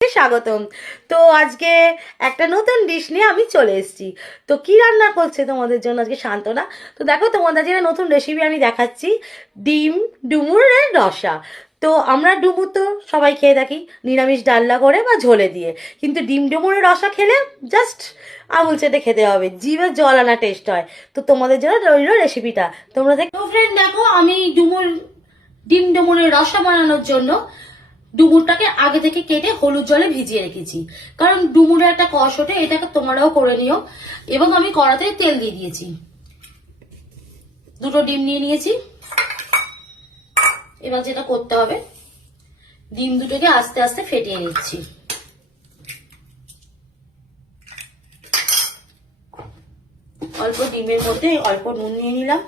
স্বাগতম। তো আজকে একটা নতুন ডিশ নিয়ে আমি চলে এসেছি। তো কি রান্না করছে তোমাদের জন্য আজকে শান্তনা। তো দেখো তোমাদের জন্য নতুন রেসিপি আমি দেখাচ্ছি, ডিম ডুমুরের রসা। তো আমরা ডুমুর তো সবাই খেয়ে থাকি নিরামিষ ডালনা করে বা ঝোলে দিয়ে, কিন্তু ডিম ডুমুরের রসা খেলে জাস্ট আঙুল চেটে খেতে হবে, জিভে জল আনা টেস্ট হয়। তো তোমাদের জন্য রইল রেসিপিটা, তোমরা দেখো। ফ্রেন্ড দেখো, আমি ডিম ডুমুরের রসা বানানোর জন্য ডুমুরটাকে আগে থেকে কেটে হলুদ জলে ভিজিয়ে রেখেছি, কারণ ডুমুরের একটা কষ ওঠে, এটাকে তোমরাও করে নিও। এবং আমি কড়াতে তেল দিয়ে দিয়েছি, দুটো ডিম নিয়ে নিয়েছি। এবার যেটা করতে হবে, ডিম দুটোকে আস্তে আস্তে ফেটিয়ে নিচ্ছি। অল্প ডিমের মধ্যে অল্প নুন নিয়ে নিলাম,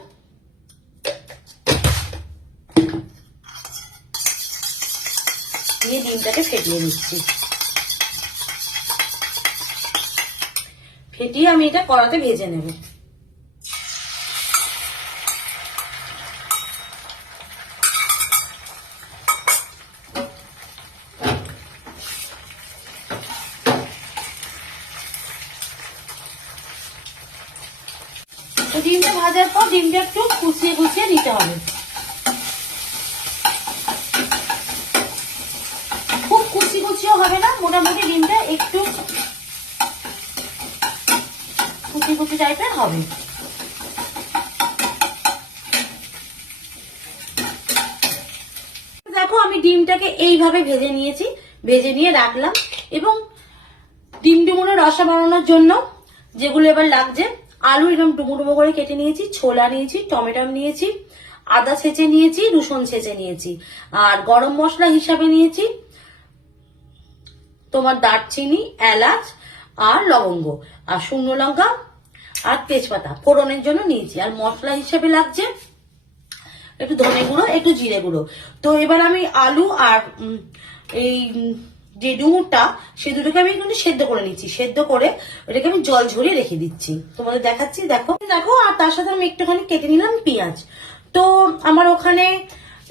দিয়ে ডিমটাকে ফেটিয়ে নিচ্ছি। ফেটিয়ে আমি এটা কড়াতে ভেজে নেব। তো ডিমটা ভাজার পর ডিমটা একটু কুচিয়ে কুচিয়ে নিতে হবে। খুব কুচি কুচিও হবে না, মোটামুটি ডিমটা একটু কুচি কুচি টাইপের হবে। দেখো আমি ডিমটাকে এইভাবে ভেজে নিয়েছি, ভেজে নিয়ে রাখলাম। এবং ডিম ডুমুরের রসা বানানোর জন্য যেগুলো এবার লাগছে, আলু এরকম ডুমো ডুমো করে কেটে নিয়েছি, ছোলা নিয়েছি, টমেটো নিয়েছি, আদা ছেঁচে নিয়েছি, রসুন ছেঁচে নিয়েছি, আর গরম মশলা হিসাবে নিয়েছি তোমার দারচিনি, এলাচ আর লবঙ্গ, আর শুকনো লঙ্কা আর তেজপাতা ফোড়নের জন্য নিয়েছি। আর মশলা হিসেবে লাগছে একটু ধনে গুঁড়ো, একটু জিরে গুঁড়ো। তো এবার আমি আলু আর এই যে ডুমুরটা, সে দুটোকে আমি কিন্তু সেদ্ধ করে নিচ্ছি। সেদ্ধ করে এটাকে আমি জল ঝরিয়ে রেখে দিচ্ছি, তোমাদের দেখাচ্ছি। দেখো দেখো, আর তার সাথে আমি একটুখানি কেটে নিলাম পেঁয়াজ। তো আমার ওখানে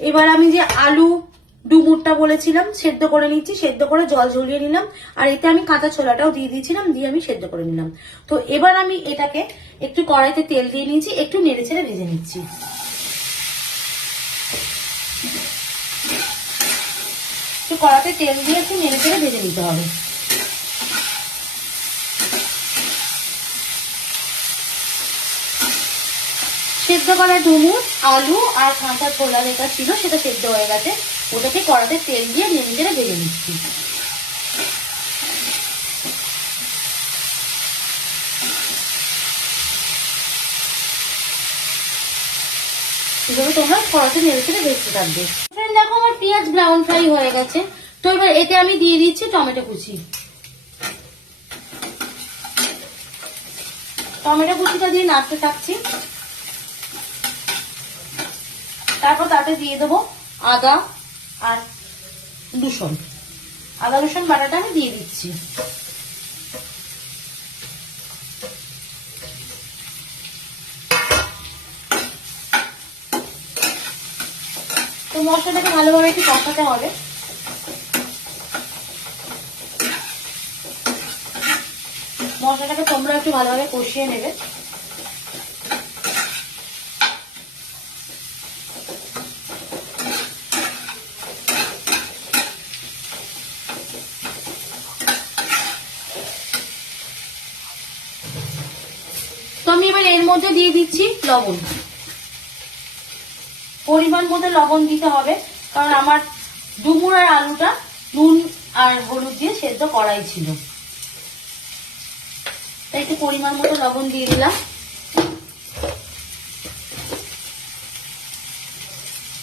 এবার আমি যে আলু ডুমুরটা বলেছিলাম সেদ্ধ করে নিচ্ছি, সেদ্ধ করে জল ঝরিয়ে নিলাম। আর এতে আমি কাঁচা ছোলাটাও দিয়ে দিয়েছিলাম, দিয়ে আমি সেদ্ধ করে নিলাম। তো এবার আমি এটাকে একটু কড়াইতে তেল দিয়ে নিয়েছি, একটু নেড়ে ছেড়ে ভেজে নিচ্ছি। কড়াতে তেল দিয়ে একটু নেড়ে চেড়ে ভেজে নিতে হবে। সেদ্ধ করা ডুমুর, আলু আর কাঁচা ছোলা যেটা ছিল সেটা সেদ্ধ হয়ে গেছে, ওটাকে কড়াতে তেল দিয়ে নেড়ে চেড়ে ভেজে নিচ্ছি। এভাবে তোমরা কড়াতে নেড়ে চেড়ে ভেজতে থাকবে। দেখো আমার পেঁয়াজ ব্রাউন ফ্রাই হয়ে গেছে। তো এবার এতে আমি দিয়ে দিচ্ছি টমেটো কুচি। টমেটো কুচিটা দিয়ে নাড়তে থাকছি। তারপর তাতে দিয়ে দেবো আদা আর রসুন। আদা রসুন বাটাটা আমি দিয়ে দিচ্ছি। তো মশলাটাকে ভালোভাবে একটু কষাতে হবে। মশলাটাকে তোমরা একটু ভালোভাবে কষিয়ে নেবে। তো আমি এবার এর মধ্যে দিয়ে দিচ্ছি লবণ। পরিমাণ মতো লবণ দিতে হবে, কারণ আমার ডুমুর আর আলুটা নুন আর হলুদ দিয়ে সেদ্ধ করাই ছিল, তাই একটু পরিমাণ মতো লবণ দিয়ে দিলাম।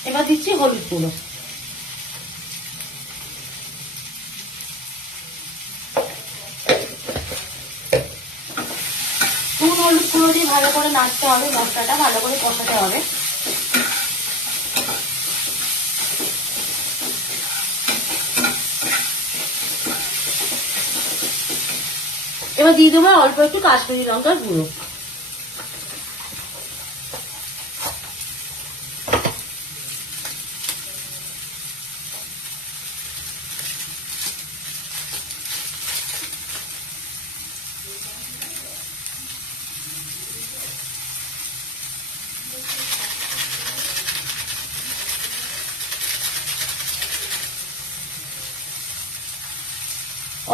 এবার দিচ্ছি হলুদ গুঁড়ো। নুন হলুদ গুঁড়ো দিয়ে ভালো করে নাড়তে হবে, মশলাটা ভালো করে কষাতে হবে। এবার দিয়ে দেবো অল্প একটু কাশ্মীরি লঙ্কার গুঁড়ো।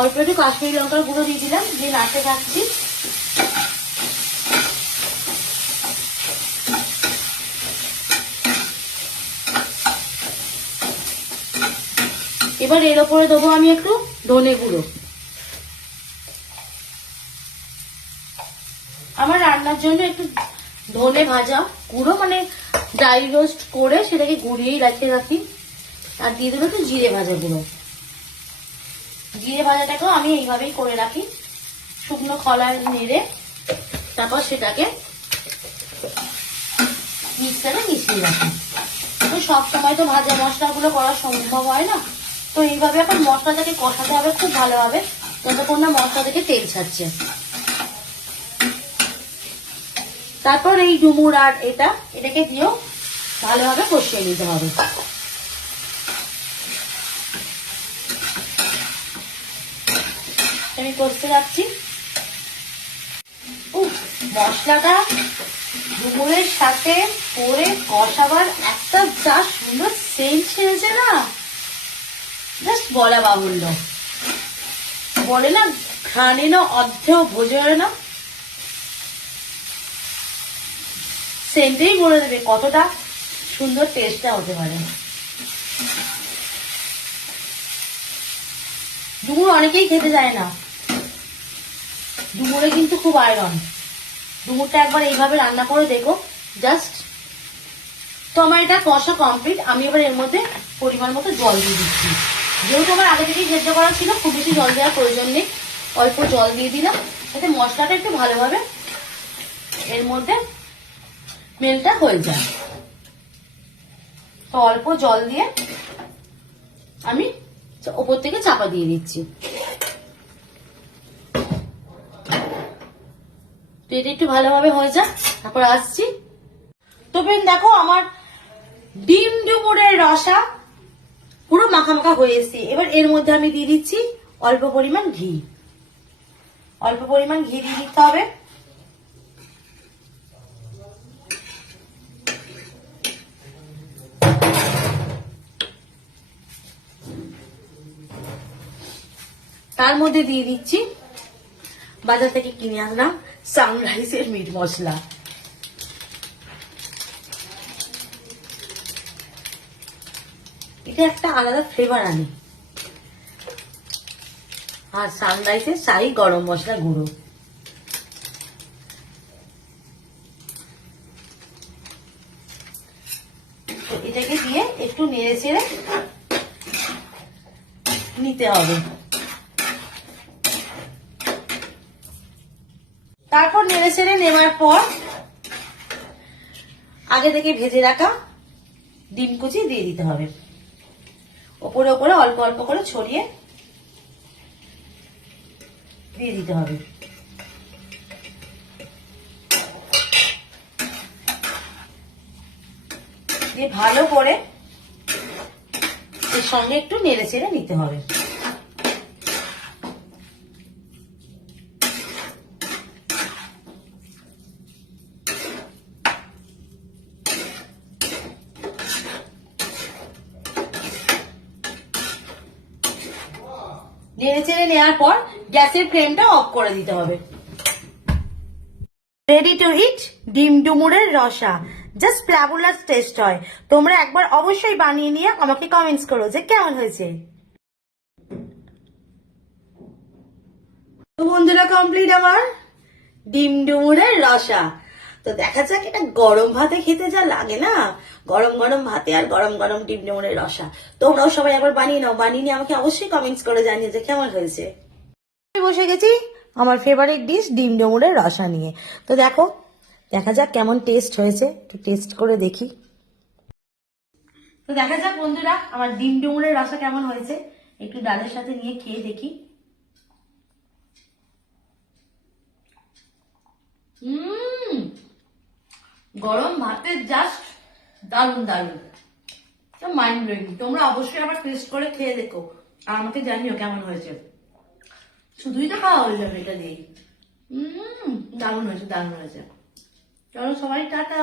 অল্প একটু কাশ্মীরি লঙ্কার গুঁড়ো দিয়ে দিলাম, দিয়ে নাড়তে থাকছি। এবার এর ওপরে দেবো আমি একটু ধনে গুঁড়ো। আমার রান্নার জন্য একটু ধনে ভাজা গুঁড়ো, মানে ড্রাই রোস্ট করে সেটাকে গুঁড়িয়েই রেখে রাখি। আর দিয়ে দেবো একটু জিরে ভাজা গুঁড়ো। জিরে ভাজাটাকেও আমি এইভাবেই করে রাখি, শুকনো খোলায় নেড়ে তারপর সেটাকে মিক্সারে মিশিয়ে রাখি। তো সব সময় তো ভাজা মশলাগুলো করা সম্ভব হয় না, তো এইভাবে এখন মশলাটাকে কষাতে হবে খুব ভালোভাবে, যতক্ষণ না মশলা থেকে তেল ছাড়ছে। তারপর এই ডুমুর আর এটাকে দিয়েও ভালোভাবে কষিয়ে নিতে হবে। আমি কষতে যাচ্ছি। মশলাটা ডুমুরের সাথে করে কষাবার একটা যা সুন্দর সেন্ট ছেড়েছে না, জাস্ট বলা বাহুল্য। বলে না ঘ্রাণে না অর্ধেও ভোজনে না, সেন্টেই বলে দেবে কতটা সুন্দর টেস্টটা হতে পারে। ডুমুর অনেকেই খেতে যায় না, ডুমুরে কিন্তু খুব আয়রন। ডুমুরটা একবার এইভাবে রান্না করে দেখো জাস্ট। তো আমার এটা কষা কমপ্লিট। আমি এবার এর মধ্যে পরিমাণ মতো জল দিয়ে দিচ্ছি। যেহেতু আমার আগে থেকেই সেদ্ধ করা ছিল, খুব বেশি জল দেওয়ার প্রয়োজন নেই, অল্প জল দিয়ে দিলাম যাতে মশলাটা একটু ভালোভাবে এর মধ্যে মেলটা হয়ে যায়। তো অল্প জল দিয়ে আমি ওপর থেকে চাপা দিয়ে দিচ্ছি। তো এটা একটু ভালোভাবে হয়ে যায়, তারপর আসছি। তো বেন দেখো আমার ডিম ডুমুরের রসা পুরো মাখা মাখা হয়ে এসেছে। এবার এর মধ্যে আমি দিয়ে দিচ্ছি অল্প পরিমাণ ঘি। অল্প পরিমাণ ঘি দিয়ে দিতে হবে। তার মধ্যে দিয়ে দিচ্ছি বাজার থেকে কিনে আনলাম সানরাইজের মিট মশলা। এটা একটা আলাদা ফ্লেভার আনে। আর সানরাইজের শাহি গরম মশলা গুঁড়ো। এটাকে দিয়ে একটু নেড়ে চেড়ে নিতে হবে। তারপর নেড়ে চেড়ে নেওয়ার পর আগে থেকে ভেজে রাখা ডিম কুচি দিয়ে দিতে হবে। ওপরে ওপরে অল্প অল্প করে ছড়িয়ে দিয়ে দিতে হবে। দিয়ে ভালো করে এর সঙ্গে একটু নেড়ে চেড়ে নিতে হবে। নেড়ে চেড়ে নেওয়ার পর গ্যাসের ফ্লেমটা অফ করে দিতে হবে। রেডি টু ইট ডিম ডুমুরের রসা। জাস্ট ফ্যাবুলাস টেস্ট হয়। তোমরা একবার অবশ্যই বানিয়ে নিয়ে আমাকে কমেন্টস করো যে কেমন হয়েছে। তো বন্ধুরা কমপ্লিট আমার ডিম ডুমুরের রসা। তো দেখা যাক এটা গরম ভাতে খেতে যা লাগে না, গরম গরম ভাতে আর গরম গরম ডিম ডুমুরের রসা। তোমরাও সবাই একবার বানিয়ে নাও, বানিয়ে নিয়ে আমাকে অবশ্যই কমেন্টস করে জানিয়ে যে কেমন হয়েছে। আমি বসে গেছি আমার ফেভারিট ডিশ ডিম ডুমুরের রসা নিয়ে। তো দেখো, দেখা যাক কেমন টেস্ট হয়েছে, একটু টেস্ট করে দেখি। তো দেখা যাক বন্ধুরা আমার ডিম ডুমুরের রসা কেমন হয়েছে, একটু ডালের সাথে নিয়ে খেয়ে দেখি। গরম ভাতের জাস্ট দারুন দারুন, মাইন্ড ব্লোয়িং। তোমরা অবশ্যই আবার টেস্ট করে খেয়ে দেখো আর আমাকে জানিও কেমন হয়েছে। শুধুই তো খাওয়া হয়ে যাবে এটা দিয়েই। দারুন হয়েছে, দারুন হয়েছে। চলো সবাই টাটা।